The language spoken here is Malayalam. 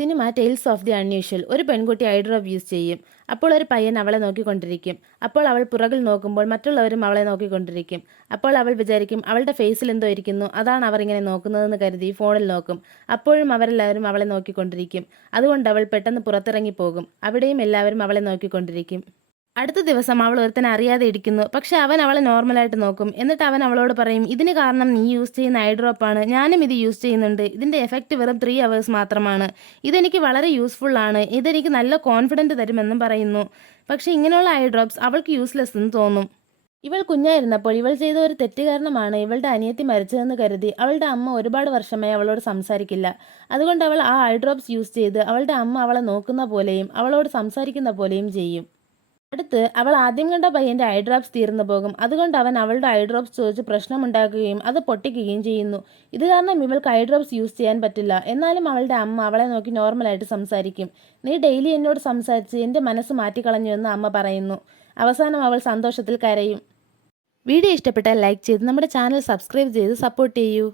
Cinema tales of the unusual ഒരു പെൺകുട്ടി ഐ ഡ്രോപ്പ് യൂസ് ചെയ്യും. അപ്പോൾ ഒരു പയ്യൻ അവളെ നോക്കിക്കൊണ്ടിരിക്കും. അപ്പോൾ അവൾ പുറകിൽ നോക്കുമ്പോൾ മറ്റുള്ളവരും അവളെ നോക്കിക്കൊണ്ടിരിക്കും. അപ്പോൾ അവൾ വിചാരിക്കും അവളുടെ ഫേസിൽ എന്തോ ഇരിക്കുന്നു. അതാണ് അവർ ഇങ്ങനെ നോക്കുന്നതെന്ന് കരുതി ഫോണിൽ നോക്കും. അപ്പോഴും അവരെല്ലാവരും അവളെ നോക്കിക്കൊണ്ടിരിക്കും. അതുകൊണ്ട് അവൾ പെട്ടെന്ന് പുറത്തിറങ്ങി പോകും. അവിടെയും എല്ലാവരും അവളെ നോക്കിക്കൊണ്ടിരിക്കും. അടുത്ത ദിവസം അവൾ ഒരുത്തനെ അറിയാതെ ഇടിക്കുന്നു. പക്ഷെ അവൻ അവളെ നോർമലായിട്ട് നോക്കും. എന്നിട്ട് അവൻ അവളോട് പറയും ഇതിന് കാരണം നീ യൂസ് ചെയ്യുന്ന ഐ ആണ്. ഞാനും ഇത് യൂസ് ചെയ്യുന്നുണ്ട്. ഇതിന്റെ എഫക്റ്റ് വെറും ത്രീ അവേഴ്സ് മാത്രമാണ്. ഇതെനിക്ക് വളരെ യൂസ്ഫുൾ ആണ്. ഇതെനിക്ക് നല്ല കോൺഫിഡന്റ് തരുമെന്നും പറയുന്നു. പക്ഷെ ഇങ്ങനെയുള്ള ഐ ഡ്രോപ്സ് അവൾക്ക് യൂസ്ലെസ് എന്ന് തോന്നും. ഇവൾ കുഞ്ഞായിരുന്നപ്പോൾ ഇവൾ ചെയ്ത ഒരു തെറ്റ് കാരണമാണ് ഇവളുടെ അനിയത്തി മരിച്ചതെന്ന് കരുതി അവളുടെ അമ്മ ഒരുപാട് വർഷമായി അവളോട് സംസാരിക്കില്ല. അതുകൊണ്ട് അവൾ ആ ഐ ഡ്രോപ്സ് യൂസ് ചെയ്ത് അവളുടെ അമ്മ അവളെ നോക്കുന്ന പോലെയും അവളോട് സംസാരിക്കുന്ന പോലെയും ചെയ്യും. അടുത്ത് അവൾ ആദ്യം കണ്ട പയ്യന്റെ ഐ ഡ്രോപ്സ് തീർന്നു പോകും. അതുകൊണ്ട് അവൻ അവളുടെ ഐ ഡ്രോപ്സ് ചോദിച്ച് പ്രശ്നമുണ്ടാക്കുകയും അത് പൊട്ടിക്കുകയും ചെയ്യുന്നു. ഇത് കാരണം ഇവൾക്ക് ഐ ഡ്രോപ്സ് യൂസ് ചെയ്യാൻ പറ്റില്ല. എന്നാലും അവളുടെ അമ്മ അവളെ നോക്കി നോർമലായിട്ട് സംസാരിക്കും. നീ ഡെയിലി എന്നോട് സംസാരിച്ച് എന്റെ മനസ്സ് മാറ്റിക്കളഞ്ഞു എന്ന് അമ്മ പറയുന്നു. അവസാനം അവൾ സന്തോഷത്തിൽ കരയും. വീഡിയോ ഇഷ്ടപ്പെട്ടാൽ ലൈക്ക് ചെയ്ത് നമ്മുടെ ചാനൽ സബ്സ്ക്രൈബ് ചെയ്ത് സപ്പോർട്ട് ചെയ്യൂ.